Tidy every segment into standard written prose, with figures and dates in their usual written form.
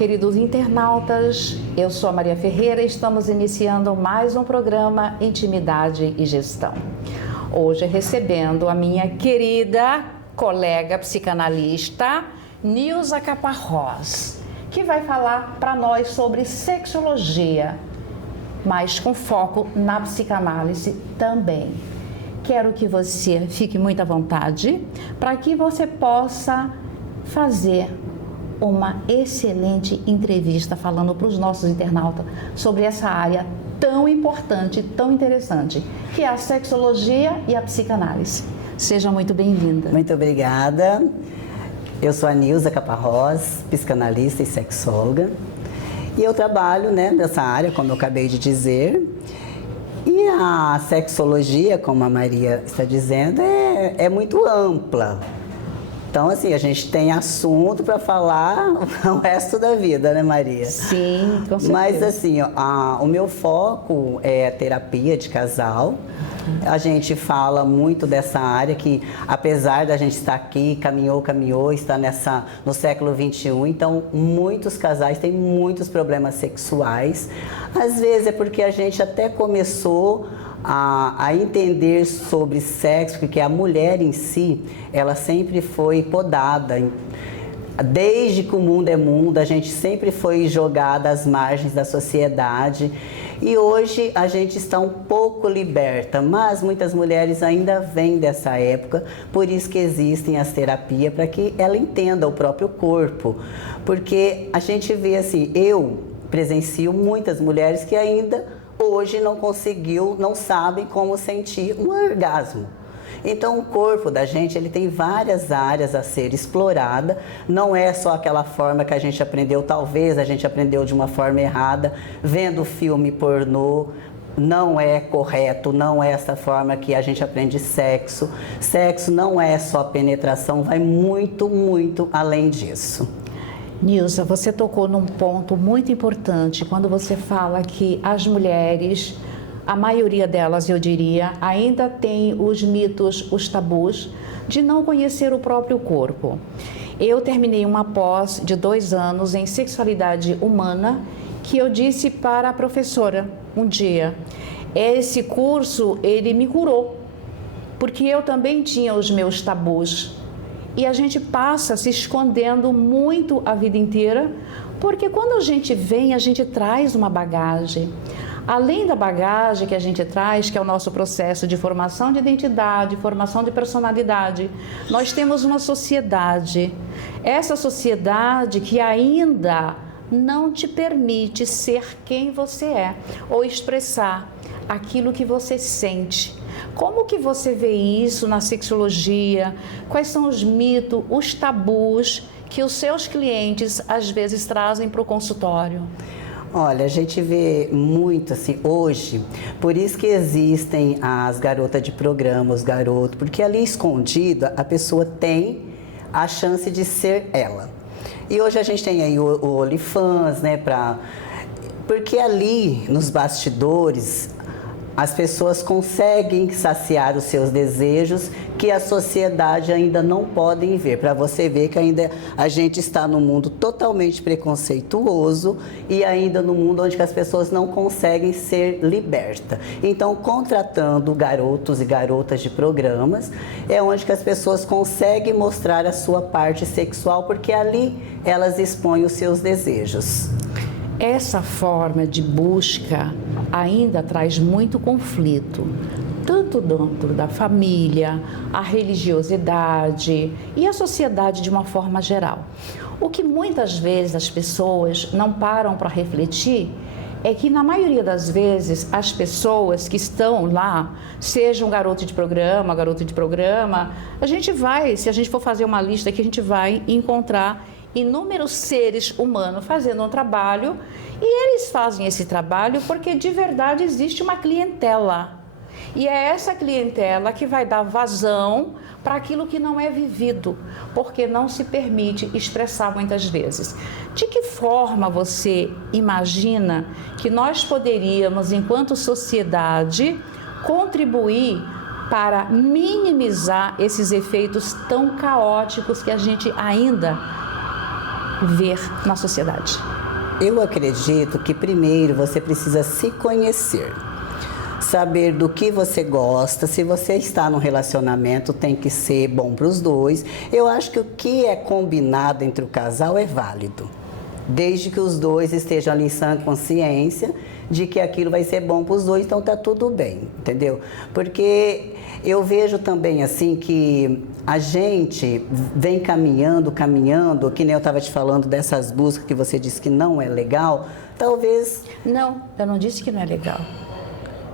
queridos internautas, eu sou a Maria Ferreira e estamos iniciando mais um programa Intimidade e Gestão. Hoje recebendo a minha querida colega psicanalista, Nilza Caparrós, que vai falar para nós sobre sexologia, mas com foco na psicanálise também. Quero que você fique muito à vontade para que você possa fazer uma excelente entrevista falando para os nossos internautas sobre essa área tão importante, tão interessante, que é a sexologia e a psicanálise. Seja muito bem-vinda. Muito obrigada. Eu sou a Nilza Caparrós, psicanalista e sexóloga. E eu trabalho nessa área, como eu acabei de dizer. E a sexologia, como a Maria está dizendo, é muito ampla. Então, assim, a gente tem assunto para falar o resto da vida, né, Maria? Sim, com certeza. Mas, assim, o meu foco é a terapia de casal. A gente fala muito dessa área que, apesar da gente estar aqui, caminhou, está no século XXI, então muitos casais têm muitos problemas sexuais. Às vezes é porque a gente até começou a entender sobre sexo, porque a mulher em si, ela sempre foi podada. Desde que o mundo é mundo, a gente sempre foi jogada às margens da sociedade. E hoje a gente está um pouco liberta, mas muitas mulheres ainda vêm dessa época, por isso que existem as terapias, para que ela entenda o próprio corpo. Porque a gente vê assim, eu presencio muitas mulheres que ainda hoje não sabem como sentir um orgasmo. Então o corpo da gente, ele tem várias áreas a ser explorada, não é só aquela forma que a gente aprendeu, talvez a gente aprendeu de uma forma errada, vendo filme pornô. Não é correto, não é essa forma que a gente aprende sexo. Sexo não é só penetração, vai muito, muito além disso. Nilza, você tocou num ponto muito importante quando você fala que as mulheres, a maioria delas, eu diria, ainda tem os mitos, os tabus de não conhecer o próprio corpo. Eu terminei uma pós de 2 anos em sexualidade humana que eu disse para a professora um dia. Esse curso, ele me curou, porque eu também tinha os meus tabus. E a gente passa se escondendo muito a vida inteira, porque quando a gente vem, a gente traz uma bagagem. Além da bagagem que a gente traz, que é o nosso processo de formação de identidade, formação de personalidade, nós temos uma sociedade. Essa sociedade que ainda não te permite ser quem você é, ou expressar aquilo que você sente. Como que você vê isso na sexologia? Quais são os mitos, os tabus que os seus clientes às vezes trazem para o consultório? Olha, a gente vê muito assim hoje, por isso que existem as garotas de programa, os garotos, porque ali escondido a pessoa tem a chance de ser ela. E hoje a gente tem aí o OnlyFans, porque ali nos bastidores as pessoas conseguem saciar os seus desejos que a sociedade ainda não pode ver. Para você ver que ainda a gente está num mundo totalmente preconceituoso e ainda num mundo onde as pessoas não conseguem ser libertas. Então, contratando garotos e garotas de programas, é onde que as pessoas conseguem mostrar a sua parte sexual, porque ali elas expõem os seus desejos. Essa forma de busca ainda traz muito conflito, tanto dentro da família, a religiosidade e a sociedade de uma forma geral. O que muitas vezes as pessoas não param para refletir é que, na maioria das vezes, as pessoas que estão lá, seja um garoto de programa, a gente vai, se a gente for fazer uma lista aqui, a gente vai encontrar inúmeros seres humanos fazendo um trabalho, e eles fazem esse trabalho porque de verdade existe uma clientela. E é essa clientela que vai dar vazão para aquilo que não é vivido, porque não se permite expressar muitas vezes. De que forma você imagina que nós poderíamos, enquanto sociedade, contribuir para minimizar esses efeitos tão caóticos que a gente ainda ver na sociedade? Eu acredito que primeiro você precisa se conhecer. Saber do que você gosta, se você está num relacionamento, tem que ser bom para os dois. Eu acho que o que é combinado entre o casal é válido, desde que os dois estejam ali em sã consciência de que aquilo vai ser bom para os dois, então tá tudo bem, entendeu? Porque eu vejo também assim que a gente vem caminhando, que nem eu estava te falando dessas buscas que você disse que não é legal, talvez... Não, eu não disse que não é legal.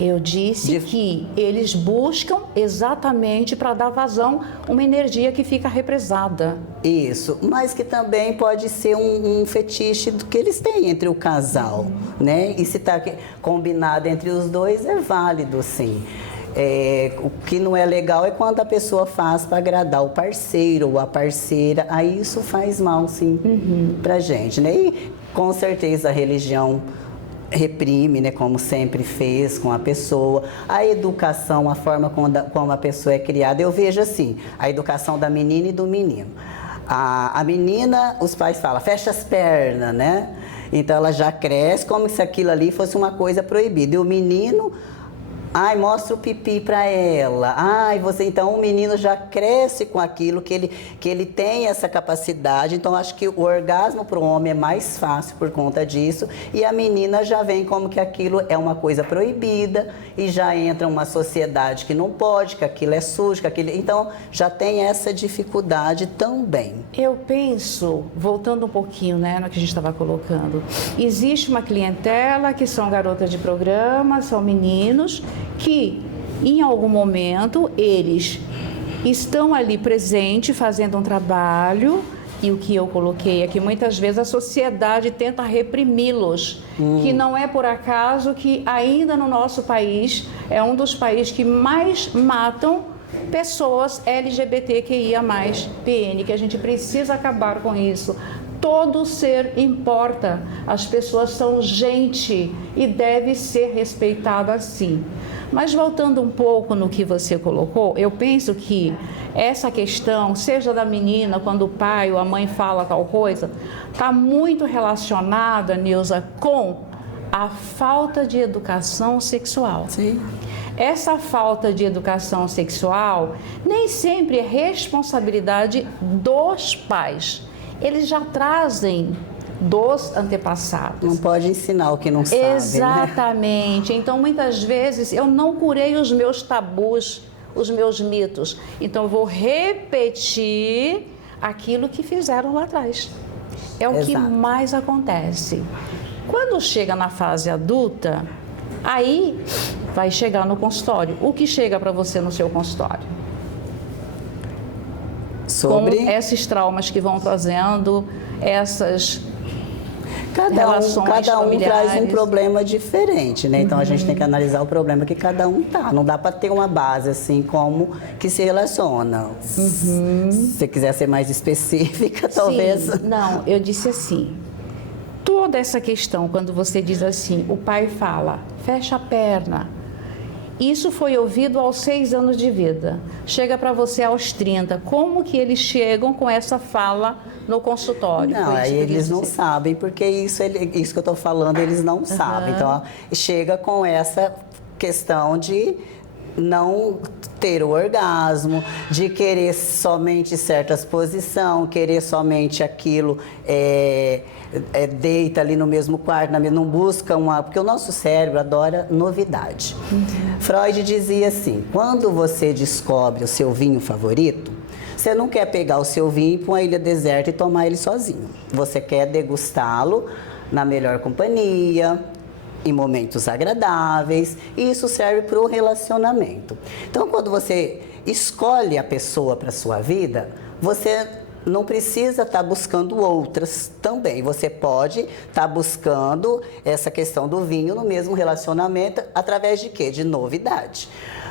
Eu disse que eles buscam exatamente para dar vazão uma energia que fica represada. Isso, mas que também pode ser um fetiche do que eles têm entre o casal, né? E se está combinado entre os dois, é válido, sim. O que não é legal é quando a pessoa faz para agradar o parceiro ou a parceira, aí isso faz mal, sim, pra gente, né? E com certeza a religião reprime, né, como sempre fez com a pessoa. A educação, a forma como a pessoa é criada, eu vejo assim, a educação da menina e do menino. A menina, os pais falam, fecha as pernas, né? Então ela já cresce como se aquilo ali fosse uma coisa proibida. E o menino... Ai, mostra o pipi para ela. Ai, então o menino já cresce com aquilo que ele tem essa capacidade. Então acho que o orgasmo para o homem é mais fácil por conta disso. E a menina já vem como que aquilo é uma coisa proibida e já entra uma sociedade que não pode, que aquilo é sujo, que aquilo... Então já tem essa dificuldade também. Eu penso, voltando um pouquinho, né, no que a gente estava colocando, existe uma clientela que são garotas de programa, são meninos que em algum momento eles estão ali presentes fazendo um trabalho, e o que eu coloquei aqui, muitas vezes a sociedade tenta reprimi-los, que não é por acaso que ainda no nosso país é um dos países que mais matam pessoas LGBTQIA+, PN, que a gente precisa acabar com isso. Todo ser importa, as pessoas são gente e deve ser respeitada assim. Mas voltando um pouco no que você colocou, eu penso que essa questão, seja da menina, quando o pai ou a mãe fala tal coisa, está muito relacionada, Nilza, com a falta de educação sexual. Sim. Essa falta de educação sexual nem sempre é responsabilidade dos pais. Eles já trazem dos antepassados. Não pode ensinar o que não sabe, exatamente. Né? Então, muitas vezes, eu não curei os meus tabus, os meus mitos. Então, eu vou repetir aquilo que fizeram lá atrás. É o que mais acontece. Quando chega na fase adulta, aí vai chegar no consultório. O que chega para você no seu consultório? Sobre... Com esses traumas que vão trazendo, essas... Cada um traz um problema diferente, né? Então a gente tem que analisar o problema que cada um tá. Não dá para ter uma base assim como que se relaciona. Se você quiser ser mais específica, talvez. Sim, não, eu disse assim. Toda essa questão, quando você diz assim, o pai fala, fecha a perna. Isso foi ouvido aos 6 anos de vida. Chega para você aos 30. Como que eles chegam com essa fala no consultório? Não, aí eles não sabem, porque isso que eu estou falando, eles não sabem. Então, ó, chega com essa questão de não ter o orgasmo, de querer somente certas posições, querer somente aquilo, deita ali no mesmo quarto, não busca porque o nosso cérebro adora novidade. Freud dizia assim, quando você descobre o seu vinho favorito, você não quer pegar o seu vinho e ir para uma ilha deserta e tomar ele sozinho. Você quer degustá-lo na melhor companhia, em momentos agradáveis, e isso serve para o relacionamento. Então, quando você escolhe a pessoa para a sua vida, você não precisa estar buscando outras também. Você pode estar buscando essa questão do vinho no mesmo relacionamento, através de quê? De novidade.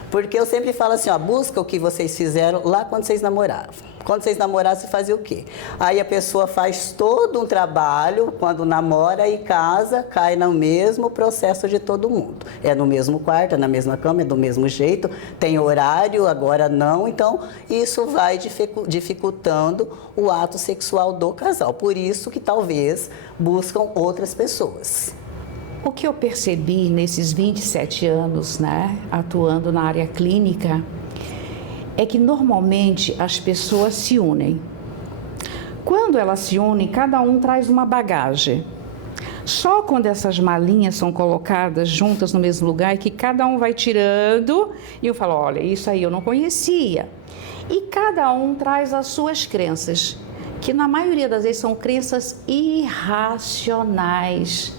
Porque eu sempre falo assim, ó, busca o que vocês fizeram lá quando vocês namoravam. Quando vocês namoravam, você fazia o quê? Aí a pessoa faz todo um trabalho, quando namora e casa, cai no mesmo processo de todo mundo. É no mesmo quarto, é na mesma cama, é do mesmo jeito, tem horário, agora não. Então, isso vai dificultando o ato sexual do casal. Por isso que talvez buscam outras pessoas. O que eu percebi nesses 27 anos, né, atuando na área clínica, é que normalmente as pessoas se unem. Quando elas se unem, cada um traz uma bagagem. Só quando essas malinhas são colocadas juntas no mesmo lugar é que cada um vai tirando e eu falo, olha, isso aí eu não conhecia. E cada um traz as suas crenças, que na maioria das vezes são crenças irracionais.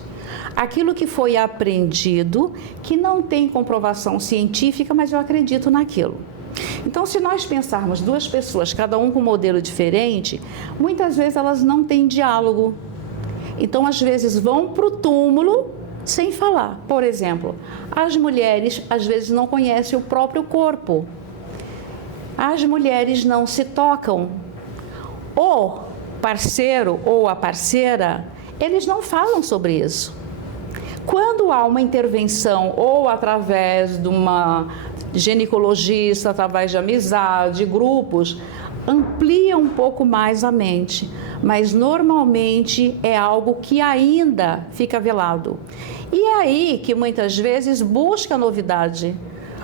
Aquilo que foi aprendido, que não tem comprovação científica, mas eu acredito naquilo. Então, se nós pensarmos duas pessoas, cada um com um modelo diferente, muitas vezes elas não têm diálogo. Então, às vezes vão para o túmulo sem falar. Por exemplo, as mulheres às vezes não conhecem o próprio corpo. As mulheres não se tocam. O parceiro ou a parceira, eles não falam sobre isso. Quando há uma intervenção ou através de uma ginecologista, através de amizade, grupos, amplia um pouco mais a mente, mas normalmente é algo que ainda fica velado. E é aí que muitas vezes busca novidade.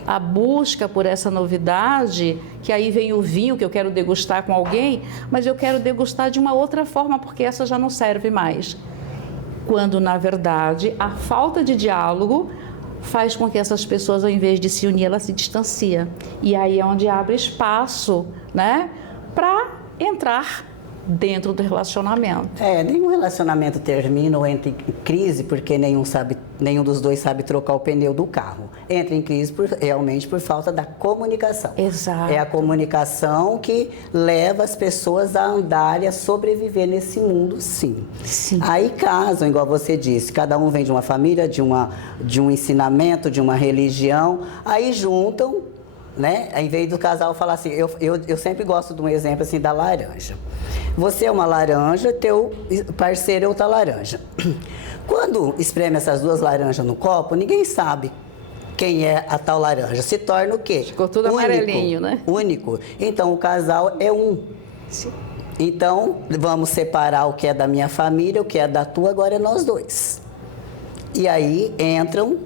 A busca por essa novidade, que aí vem o vinho que eu quero degustar com alguém, mas eu quero degustar de uma outra forma, porque essa já não serve mais. Quando, na verdade, a falta de diálogo faz com que essas pessoas, ao invés de se unir, elas se distanciam. E aí é onde abre espaço, né, para entrar dentro do relacionamento. Nenhum relacionamento termina ou entra em crise porque nenhum dos dois sabe trocar o pneu do carro. Entra em crise realmente por falta da comunicação. Exato. É a comunicação que leva as pessoas a andarem, a sobreviver nesse mundo, sim. Sim. Aí casam, igual você disse, cada um vem de uma família, de um ensinamento, de uma religião, aí juntam, né? Em vez do casal falar assim, eu sempre gosto de um exemplo assim da laranja. Você é uma laranja, teu parceiro é outra laranja. Quando espreme essas duas laranjas no copo, ninguém sabe quem é a tal laranja. Se torna o quê? Ficou tudo amarelinho, né? Único. Então, o casal é um. Sim. Então, vamos separar o que é da minha família, o que é da tua, agora é nós dois. E aí entram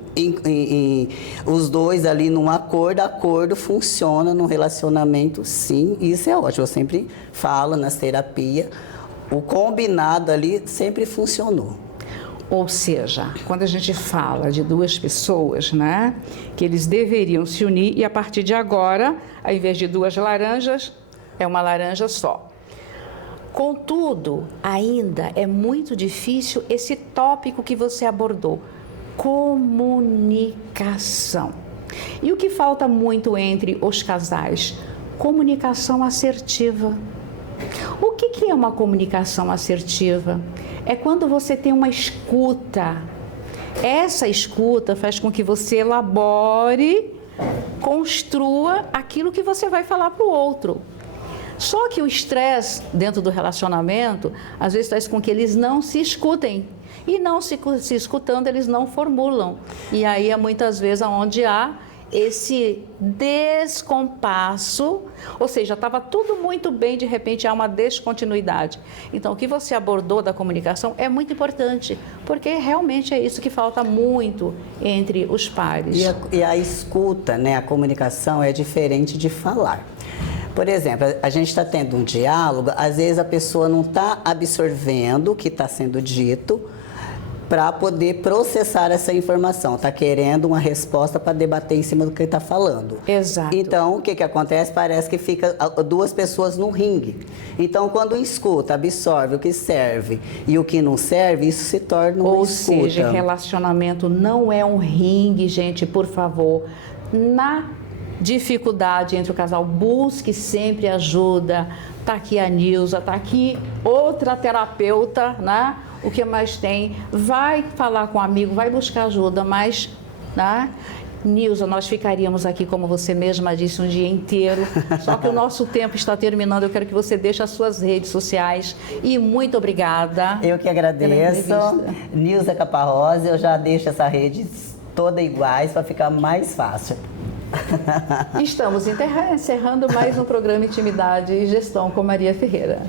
os dois ali num acordo funciona num relacionamento, sim, isso é ótimo. Eu sempre falo nas terapias, o combinado ali sempre funcionou. Ou seja, quando a gente fala de duas pessoas, né, que eles deveriam se unir e a partir de agora, ao invés de duas laranjas, é uma laranja só. Contudo, ainda é muito difícil esse tópico que você abordou, comunicação. E o que falta muito entre os casais? Comunicação assertiva. O que é uma comunicação assertiva? É quando você tem uma escuta. Essa escuta faz com que você elabore, construa aquilo que você vai falar para o outro. Só que o estresse dentro do relacionamento, às vezes faz com que eles não se escutem. E não se escutando, eles não formulam. E aí é muitas vezes onde há esse descompasso, ou seja, estava tudo muito bem, de repente há uma descontinuidade. Então, o que você abordou da comunicação é muito importante, porque realmente é isso que falta muito entre os pares. E a escuta, né? A comunicação é diferente de falar. Por exemplo, a gente está tendo um diálogo, às vezes a pessoa não está absorvendo o que está sendo dito para poder processar essa informação, está querendo uma resposta para debater em cima do que ele está falando. Exato. Então, o que acontece? Parece que fica duas pessoas no ringue. Então, quando escuta, absorve o que serve e o que não serve, isso se torna uma escuta. Ou seja, relacionamento não é um ringue, gente, por favor. Na dificuldade entre o casal, busque sempre ajuda. Está aqui a Nilza, está aqui outra terapeuta, né? O que mais tem? Vai falar com um amigo, vai buscar ajuda, mas, né? Nilza, nós ficaríamos aqui, como você mesma disse, um dia inteiro, só que o nosso tempo está terminando. Eu quero que você deixe as suas redes sociais e muito obrigada. Eu que agradeço. Nilza Caparrós, eu já deixo essa rede toda iguais para ficar mais fácil. Estamos encerrando mais um programa Intimidade e Gestão com Maria Ferreira.